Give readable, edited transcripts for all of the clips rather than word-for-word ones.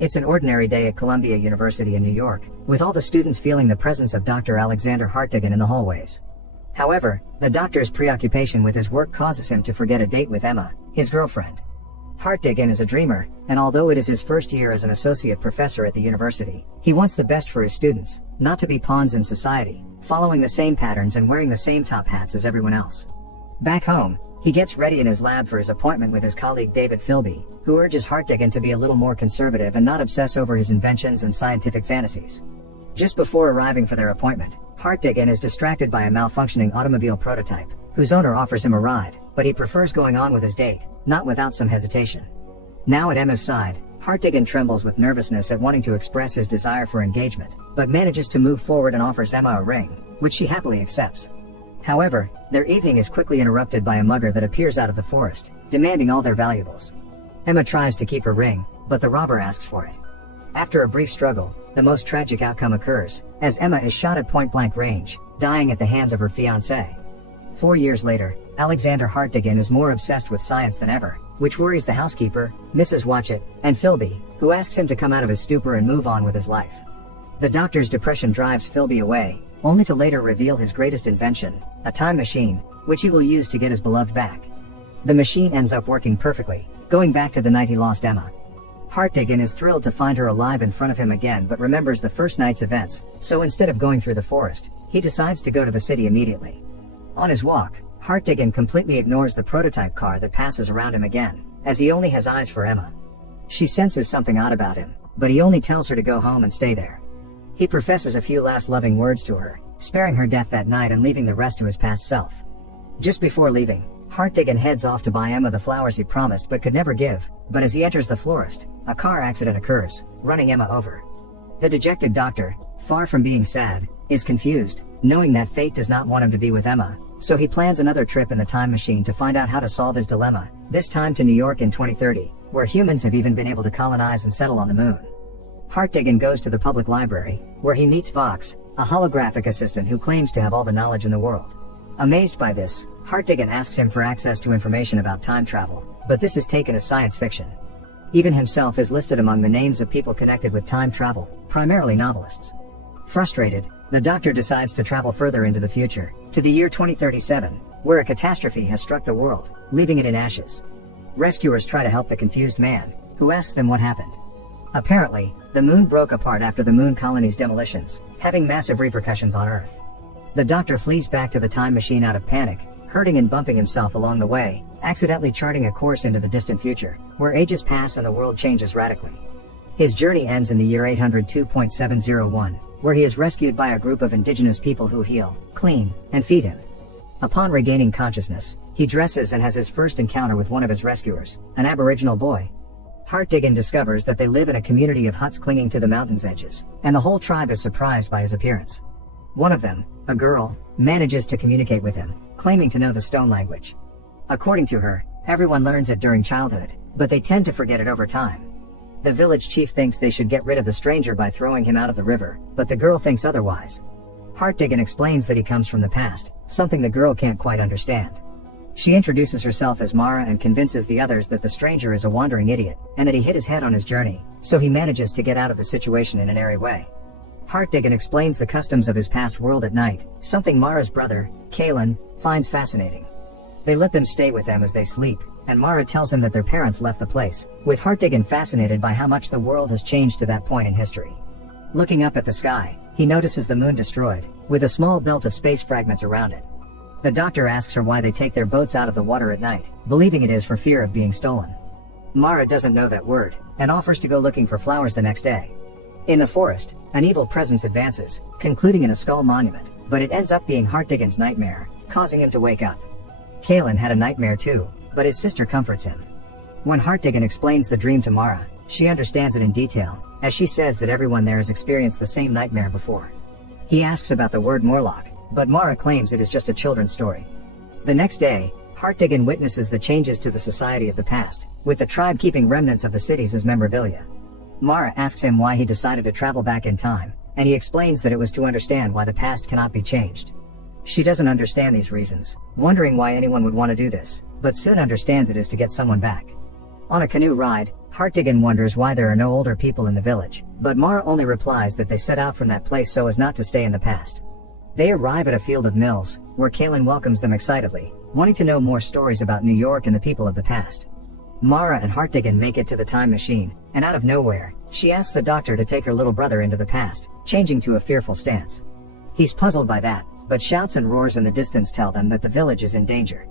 It's an ordinary day at Columbia University in New York, with all the students feeling the presence of Dr. Alexander Hartdegen in the hallways. However, the doctor's preoccupation with his work causes him to forget a date with Emma, his girlfriend. Hartdegen is a dreamer, and although it is his first year as an associate professor at the university, he wants the best for his students, not to be pawns in society, following the same patterns and wearing the same top hats as everyone else. Back home, he gets ready in his lab for his appointment with his colleague David Philby, who urges Hartdegen to be a little more conservative and not obsess over his inventions and scientific fantasies. Just before arriving for their appointment, Hartdegen is distracted by a malfunctioning automobile prototype, whose owner offers him a ride, but he prefers going on with his date, not without some hesitation. Now at Emma's side, Hartdegen trembles with nervousness at wanting to express his desire for engagement, but manages to move forward and offers Emma a ring, which she happily accepts. However, their evening is quickly interrupted by a mugger that appears out of the forest, demanding all their valuables. Emma tries to keep her ring, but the robber asks for it. After a brief struggle, the most tragic outcome occurs, as Emma is shot at point-blank range, dying at the hands of her fiancé. 4 years later, Alexander Hartdegen is more obsessed with science than ever, which worries the housekeeper, Mrs. Watchett, and Philby, who asks him to come out of his stupor and move on with his life. The doctor's depression drives Philby away, only to later reveal his greatest invention, a time machine, which he will use to get his beloved back. The machine ends up working perfectly, going back to the night he lost Emma. Hartdegen is thrilled to find her alive in front of him again but remembers the first night's events, so instead of going through the forest, he decides to go to the city immediately. On his walk, Hartdegen completely ignores the prototype car that passes around him again, as he only has eyes for Emma. She senses something odd about him, but he only tells her to go home and stay there. He professes a few last loving words to her, sparing her death that night and leaving the rest to his past self. Just before leaving, Hartdegen heads off to buy Emma the flowers he promised but could never give, but as he enters the florist, a car accident occurs, running Emma over. The dejected doctor, far from being sad, is confused, knowing that fate does not want him to be with Emma, so he plans another trip in the time machine to find out how to solve his dilemma, this time to New York in 2030, where humans have even been able to colonize and settle on the moon. Hartdegen goes to the public library, where he meets Vox, a holographic assistant who claims to have all the knowledge in the world. Amazed by this, Hartdegen asks him for access to information about time travel, but this is taken as science fiction. Even himself is listed among the names of people connected with time travel, primarily novelists. Frustrated, the doctor decides to travel further into the future, to the year 2037, where a catastrophe has struck the world, leaving it in ashes. Rescuers try to help the confused man, who asks them what happened. Apparently, the moon broke apart after the moon colony's demolitions, having massive repercussions on Earth. The doctor flees back to the time machine out of panic, hurting and bumping himself along the way, accidentally charting a course into the distant future, where ages pass and the world changes radically. His journey ends in the year 802.701, where he is rescued by a group of indigenous people who heal, clean, and feed him. Upon regaining consciousness, he dresses and has his first encounter with one of his rescuers, an Aboriginal boy. Hartdegen discovers that they live in a community of huts clinging to the mountain's edges, and the whole tribe is surprised by his appearance. One of them, a girl, manages to communicate with him, claiming to know the stone language. According to her, everyone learns it during childhood, but they tend to forget it over time. The village chief thinks they should get rid of the stranger by throwing him out of the river, but the girl thinks otherwise. Hartdegen explains that he comes from the past, something the girl can't quite understand. She introduces herself as Mara and convinces the others that the stranger is a wandering idiot, and that he hit his head on his journey, so he manages to get out of the situation in an airy way. Hartdegen explains the customs of his past world at night, something Mara's brother, Kalen, finds fascinating. They let them stay with them as they sleep, and Mara tells him that their parents left the place, with Hartdegen fascinated by how much the world has changed to that point in history. Looking up at the sky, he notices the moon destroyed, with a small belt of space fragments around it. The doctor asks her why they take their boats out of the water at night, believing it is for fear of being stolen. Mara doesn't know that word, and offers to go looking for flowers the next day. In the forest, an evil presence advances, concluding in a skull monument, but it ends up being Hartdegen's nightmare, causing him to wake up. Kalen had a nightmare too, but his sister comforts him. When Hartdegen explains the dream to Mara, she understands it in detail, as she says that everyone there has experienced the same nightmare before. He asks about the word Morlock, but Mara claims it is just a children's story. The next day, Hartdegen witnesses the changes to the society of the past, with the tribe keeping remnants of the cities as memorabilia. Mara asks him why he decided to travel back in time, and he explains that it was to understand why the past cannot be changed. She doesn't understand these reasons, wondering why anyone would want to do this, but soon understands it is to get someone back. On a canoe ride, Hartdegen wonders why there are no older people in the village, but Mara only replies that they set out from that place so as not to stay in the past. They arrive at a field of mills, where Kaylin welcomes them excitedly, wanting to know more stories about New York and the people of the past. Mara and Hartdegen make it to the time machine, and out of nowhere, she asks the doctor to take her little brother into the past, changing to a fearful stance. He's puzzled by that, but shouts and roars in the distance tell them that the village is in danger.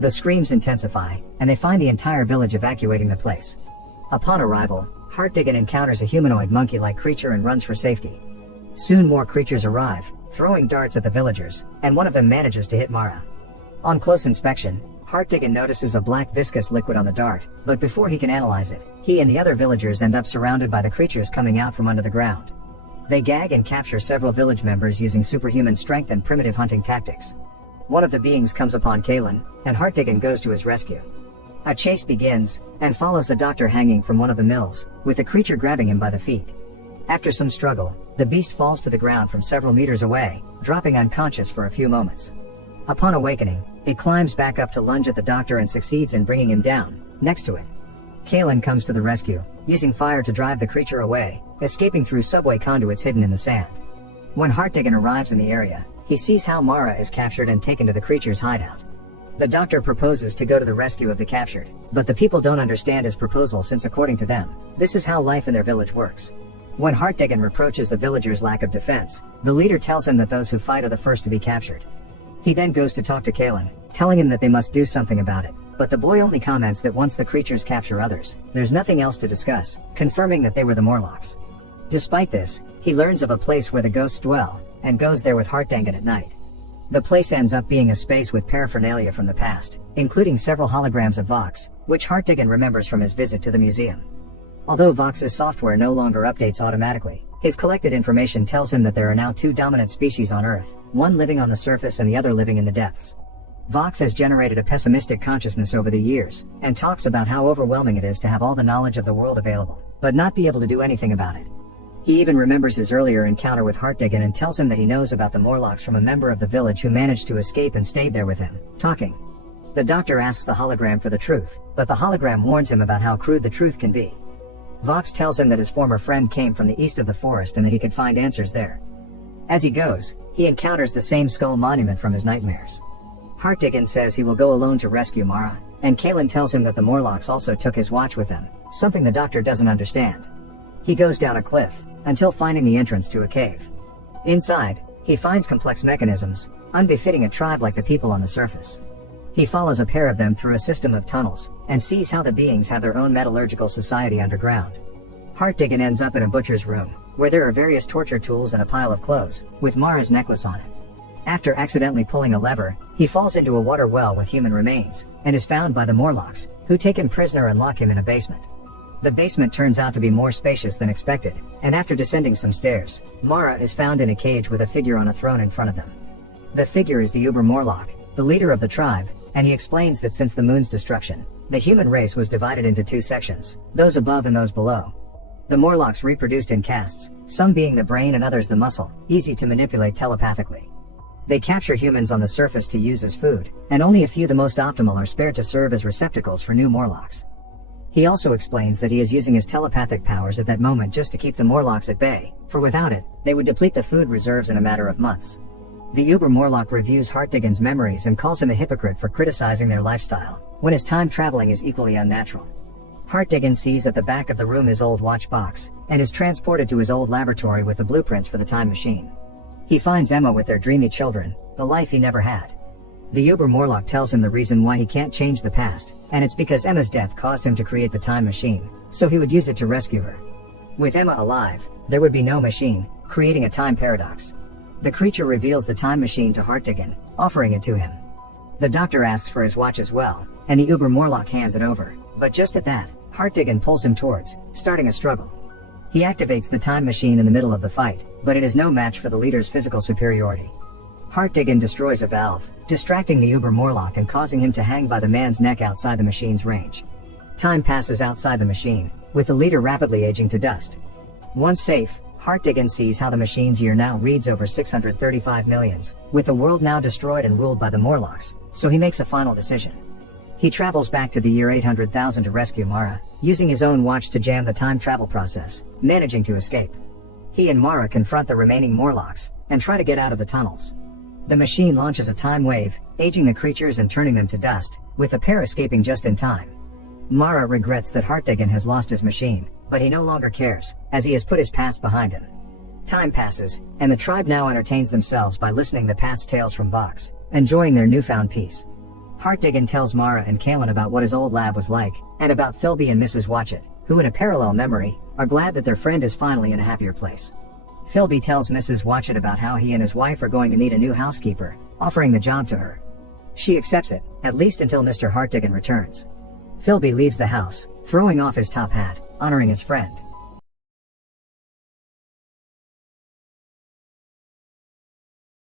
The screams intensify, and they find the entire village evacuating the place. Upon arrival, Hartdegen encounters a humanoid monkey-like creature and runs for safety. Soon more creatures arrive, throwing darts at the villagers, and one of them manages to hit Mara. On close inspection, Hartdegen notices a black viscous liquid on the dart, but before he can analyze it, he and the other villagers end up surrounded by the creatures coming out from under the ground. They gag and capture several village members using superhuman strength and primitive hunting tactics. One of the beings comes upon Kaylin, and Hartdegen goes to his rescue. A chase begins, and follows the doctor hanging from one of the mills, with the creature grabbing him by the feet. After some struggle, the beast falls to the ground from several meters away, dropping unconscious for a few moments. Upon awakening, it climbs back up to lunge at the doctor and succeeds in bringing him down, next to it. Kaylin comes to the rescue, using fire to drive the creature away, escaping through subway conduits hidden in the sand. When Hartdegen arrives in the area, he sees how Mara is captured and taken to the creature's hideout. The doctor proposes to go to the rescue of the captured, but the people don't understand his proposal since according to them, this is how life in their village works. When Hartdegen reproaches the villagers' lack of defense, the leader tells him that those who fight are the first to be captured. He then goes to talk to Kaylin, telling him that they must do something about it, but the boy only comments that once the creatures capture others, there's nothing else to discuss, confirming that they were the Morlocks. Despite this, he learns of a place where the ghosts dwell, and goes there with Hartdegen at night. The place ends up being a space with paraphernalia from the past, including several holograms of Vox, which Hartdegen remembers from his visit to the museum. Although Vox's software no longer updates automatically, his collected information tells him that there are now two dominant species on Earth, one living on the surface and the other living in the depths. Vox has generated a pessimistic consciousness over the years, and talks about how overwhelming it is to have all the knowledge of the world available, but not be able to do anything about it. He even remembers his earlier encounter with Hartdegen and tells him that he knows about the Morlocks from a member of the village who managed to escape and stayed there with him, talking. The doctor asks the hologram for the truth, but the hologram warns him about how crude the truth can be. Vox tells him that his former friend came from the east of the forest and that he could find answers there. As he goes, he encounters the same skull monument from his nightmares. Hartdegen says he will go alone to rescue Mara, and Kaylin tells him that the Morlocks also took his watch with them, something the doctor doesn't understand. He goes down a cliff, until finding the entrance to a cave. Inside, he finds complex mechanisms, unbefitting a tribe like the people on the surface. He follows a pair of them through a system of tunnels, and sees how the beings have their own metallurgical society underground. Hartdegen ends up in a butcher's room, where there are various torture tools and a pile of clothes, with Mara's necklace on it. After accidentally pulling a lever, he falls into a water well with human remains, and is found by the Morlocks, who take him prisoner and lock him in a basement. The basement turns out to be more spacious than expected, and after descending some stairs, Mara is found in a cage with a figure on a throne in front of them. The figure is the Uber Morlock, the leader of the tribe, and he explains that since the moon's destruction, the human race was divided into two sections, those above and those below. The Morlocks reproduced in castes, some being the brain and others the muscle, easy to manipulate telepathically. They capture humans on the surface to use as food, and only a few, the most optimal, are spared to serve as receptacles for new Morlocks. He also explains that he is using his telepathic powers at that moment just to keep the Morlocks at bay, for without it, they would deplete the food reserves in a matter of months. The Uber Morlock reviews Hartdegen's memories and calls him a hypocrite for criticizing their lifestyle, when his time traveling is equally unnatural. Hartdegen sees at the back of the room his old watch box, and is transported to his old laboratory with the blueprints for the time machine. He finds Emma with their dreamy children, the life he never had. The Uber Morlock tells him the reason why he can't change the past, and it's because Emma's death caused him to create the time machine, so he would use it to rescue her. With Emma alive, there would be no machine, creating a time paradox. The creature reveals the time machine to Hartdegen, offering it to him. The doctor asks for his watch as well, and the Uber Morlock hands it over, but just at that, Hartdegen pulls him towards, starting a struggle. He activates the time machine in the middle of the fight, but it is no match for the leader's physical superiority. Hartdegen destroys a valve, distracting the Uber Morlock and causing him to hang by the man's neck outside the machine's range. Time passes outside the machine, with the leader rapidly aging to dust. Once safe, Hartdegen sees how the machine's year now reads over 635 millions, with the world now destroyed and ruled by the Morlocks, so he makes a final decision. He travels back to the year 800,000 to rescue Mara, using his own watch to jam the time travel process, managing to escape. He and Mara confront the remaining Morlocks, and try to get out of the tunnels. The machine launches a time wave, aging the creatures and turning them to dust, with the pair escaping just in time. Mara regrets that Hartdegen has lost his machine, but he no longer cares, as he has put his past behind him. Time passes, and the tribe now entertains themselves by listening to past tales from Vox, enjoying their newfound peace. Hartdegen tells Mara and Kalen about what his old lab was like, and about Philby and Mrs. Watchett, who in a parallel memory, are glad that their friend is finally in a happier place. Philby tells Mrs. Watchett about how he and his wife are going to need a new housekeeper, offering the job to her. She accepts it, at least until Mr. Hartdegen returns. Philby leaves the house, throwing off his top hat, honoring his friend.